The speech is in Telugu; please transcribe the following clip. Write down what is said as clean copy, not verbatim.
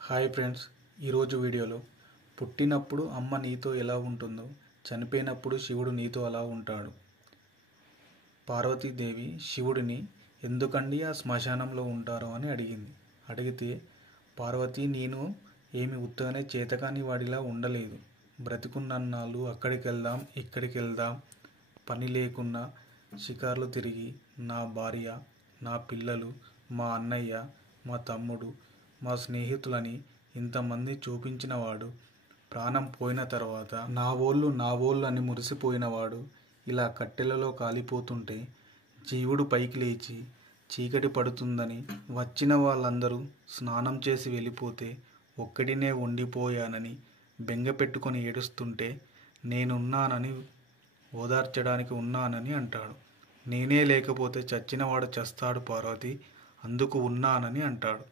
హాయ్ ఫ్రెండ్స్, ఈరోజు వీడియోలో పుట్టినప్పుడు అమ్మ నీతో ఎలా ఉంటుందో చనిపోయినప్పుడు శివుడు నీతో అలా ఉంటాడు. పార్వతీదేవి శివుడిని ఎందుకండి ఆ శ్మశానంలో ఉంటారో అని అడిగితే పార్వతి, నేను ఏమి ఉత్తగానే చేతకాని వాడిలా ఉండలేదు. బ్రతికున్నన్నాళ్ళు అక్కడికి వెళ్దాం ఇక్కడికి వెళ్దాం, పని లేకున్నా షికార్లు తిరిగి నా భార్య, నా పిల్లలు, మా అన్నయ్య, మా తమ్ముడు, మా స్నేహితులని ఇంతమంది చూపించినవాడు, ప్రాణం పోయిన తర్వాత నా వోళ్ళు అని మురిసిపోయినవాడు ఇలా కట్టెలలో కాలిపోతుంటే జీవుడు పైకి లేచి చీకటి పడుతుందని వచ్చిన వాళ్ళందరూ స్నానం చేసి వెళ్ళిపోతే ఒక్కడినే ఉండిపోయానని బెంగ పెట్టుకొని ఏడుస్తుంటే నేనున్నానని ఓదార్చడానికి ఉన్నానని అంటాడు. నేనే లేకపోతే చచ్చినవాడు చస్తాడు పార్వతి, అందుకు ఉన్నానని అంటాడు.